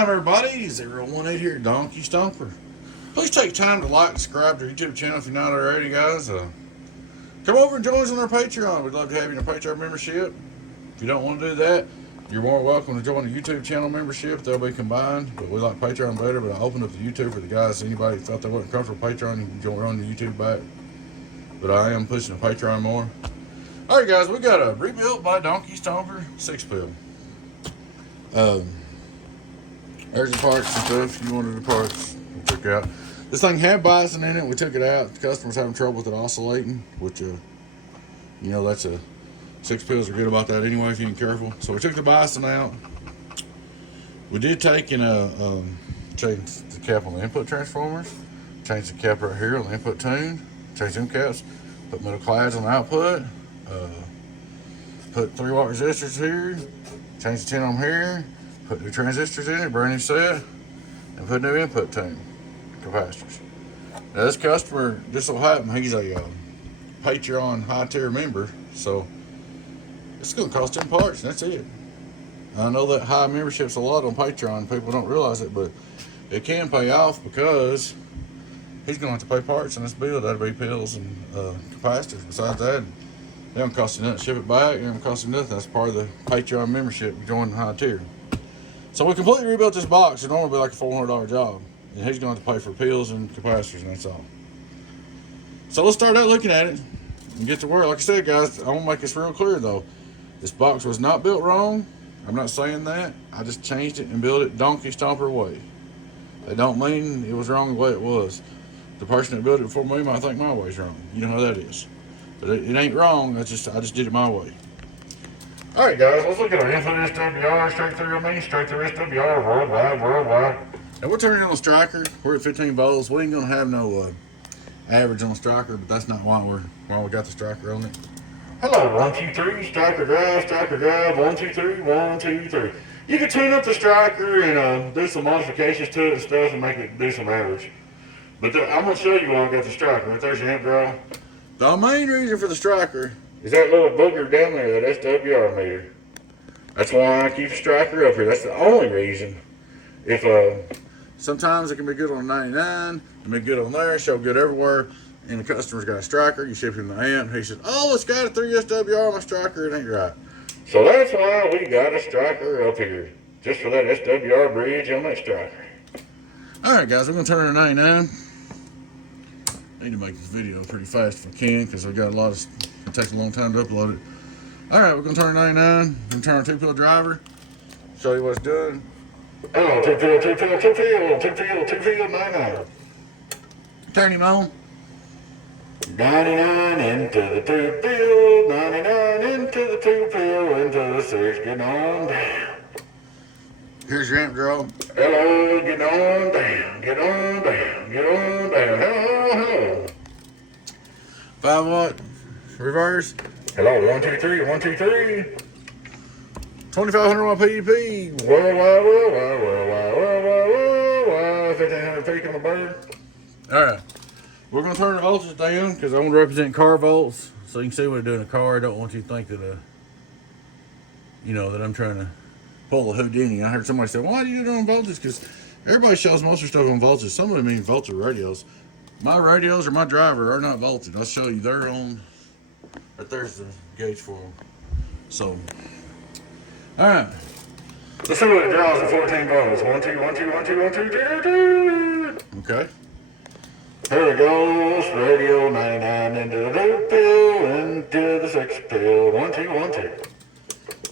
time, everybody. 018 here, Donkey Stomper. Please take time to like and subscribe to our YouTube channel if you're not already, guys. Come over and join us on our Patreon. We'd love to have you in a Patreon membership. If you don't want to do that, you're more welcome to join the YouTube channel membership. They'll be combined, but we like Patreon better. But I opened up the YouTube for the guys. Anybody who thought they wasn't comfortable with Patreon, you can join the YouTube back. But I am pushing the Patreon more. All right, guys, we got a rebuilt by Donkey Stomper 6-pill. There's the parts and stuff. You wanted the parts, we took out. This thing had bison in it. We took it out. The customer's having trouble with it oscillating, which, you know, that's a 6-pills are good about that anyway if you ain't careful. So we took the bison out. We did take and change the cap on the input transformers. Change the cap right here on the input tune. Change them caps. Put metal clads on the output. Put 3-watt resistors here. Change the 10 ohm here. Put new transistors in it, brand new set, and put new input tune capacitors. Now this customer, just so happened, he's a Patreon high tier member, so it's going to cost him parts, and that's it. I know that high membership's a lot on Patreon, people don't realize it, but it can pay off because he's going to have to pay parts on this bill. That'll be pills and capacitors. Besides that, it don't cost you nothing to ship it back, it don't cost you nothing. That's part of the Patreon membership, you join the high tier. So we completely rebuilt this box. It'd normally be like a $400 job. And he's going to have to pay for pills and capacitors, and that's all. So let's start out looking at it and get to work. Like I said, guys, I want to make this real clear, though. This box was not built wrong. I'm not saying that. I just changed it and built it Donkey Stomper way. That don't mean it was wrong the way it was. The person that built it before me might think my way's wrong. You know how that is. But it ain't wrong. I just did it my way. Alright, guys, let's look at our input SWR, straight through SWR, worldwide. Now we're turning on the striker. We're at 15 volts. We ain't gonna have no average on the striker, but that's not why we got the striker on it. Hello, 1, 2, 3, striker drive, 1, 2, 3, 1, 2, 3. You can tune up the striker and do some modifications to it and stuff and make it do some average. But I'm gonna show you why I got the striker. Right there's your amp draw. The main reason for the striker is that little booger down there, that SWR meter. That's why I keep the striker up here. That's the only reason. If sometimes it can be good on 99, it can be good on there, show good everywhere, and the customer's got a striker, you ship him the amp, he says, oh, it's got a 3 SWR on my striker, it ain't right. So that's why we got a striker up here, just for that SWR bridge on that striker. Alright guys, we're going to turn it to 99. I need to make this video pretty fast if I can, because we got a lot of, it takes a long time to upload it. Alright, we're going to turn 99. We're going to turn our 2-pill driver. Show you what it's doing. Oh, 2-pill, 99. Turn him on. 99 into the 2-pill, 99 into the 2-pill, into the 6, get on down. Here's your amp draw. Hello, get on down, get on down, get on down. Hello. 5-watt reverse. Hello, 1, 2, 3, 1, 2, 3. 2500 watt PDP. Worldwide. 1500 peak on the bird. Alright. We're going to turn the voltage down because I want to represent car volts. So you can see what I do in a car. I don't want you to think that, you know, that I'm trying to pull a Houdini. I heard somebody say, why do you do it on voltage? Because everybody shows most of their stuff on voltage. Some of them mean voltage radios. My radios or my driver are not voltage. I'll show you their own. Right there's the gauge for them. So, alright. Let's see what it draws at 14 volts. 1, 2, 1, 2, 1, 2, 1, 2, 2, 2. Okay. Here it goes. Radio 99 into the 2-pill, into the 6-pill. 1, 2, 1, 2.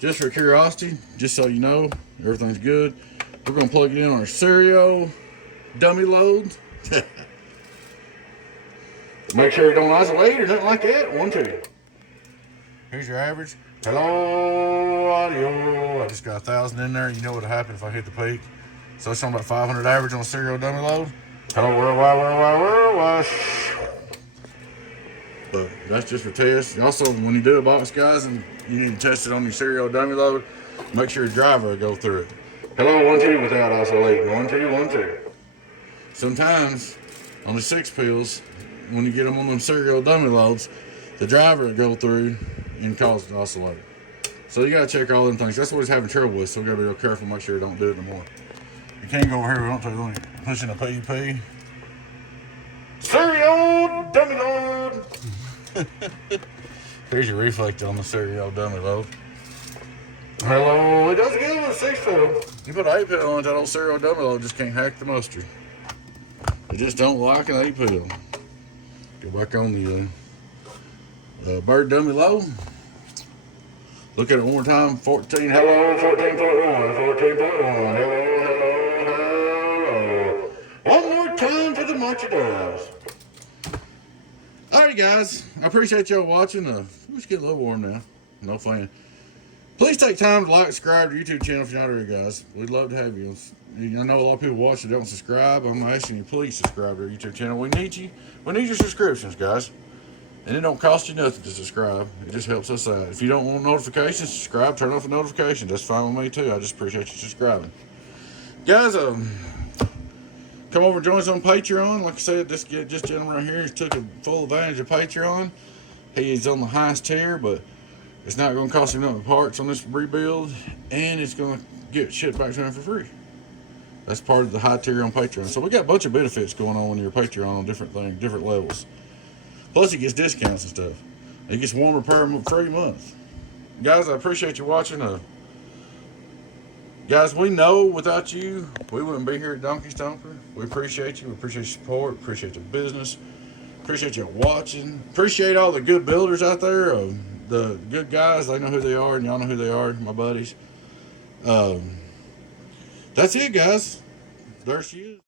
Just for curiosity, just so you know, everything's good. We're going to plug it in on our stereo dummy load. Make sure it don't isolate or nothing like that. 1, 2. Here's your average. Hello, audio. I just got 1,000 in there. You know what'll happen if I hit the peak. So it's on about 500 average on a stereo dummy load. Hello, worldwide. But that's just for test. Also, when you do a box, guys, and you need to test it on your stereo dummy load, make sure your driver will go through it. Hello, 1, 2 without oscillating. 1, 2, 1, 2. Sometimes on the 6-pills, when you get them on them stereo dummy loads, the driver will go through and cause it to oscillate. So you gotta check all them things. That's what he's having trouble with, so we gotta be real careful, make sure you don't do it no more. You can't go over here. We don't let me push in a PUP. Serial dummy load. Here's your reflector on the serial dummy load. Hello, it does good with a 6-pedal. You put an 8-pedal on it, that old serial dummy load just can't hack the mustard. It just don't like an 8-pedal. Go back on the bird dummy load. Look at it one more time. 14. Hello, 14.1. 14.1. Hello. One more time for the merchandise. Alright, guys. I appreciate y'all watching. It's getting a little warm now. No fan. Please take time to like, subscribe to our YouTube channel if you're not already, guys. We'd love to have you. I know a lot of people watch that don't subscribe. I'm asking you, please subscribe to our YouTube channel. We need you. We need your subscriptions, guys. And it don't cost you nothing to subscribe. It just helps us out. If you don't want notifications, subscribe. Turn off the notifications. That's fine with me, too. I just appreciate you subscribing. Guys, come over and join us on Patreon. Like I said, this gentleman right here took a full advantage of Patreon. He is on the highest tier, but it's not going to cost him nothing parts on this rebuild, and it's going to get shit back to him for free. That's part of the high tier on Patreon. So we got a bunch of benefits going on when you're Patreon on different things, different levels. Plus, he gets discounts and stuff. He gets one repair free month. Guys, I appreciate you watching. Guys, we know without you, we wouldn't be here at Donkey Stomper. We appreciate you. We appreciate your support. Appreciate the business. Appreciate you watching. Appreciate all the good builders out there. The good guys, they know who they are, and y'all know who they are, my buddies. That's it, guys. There she is.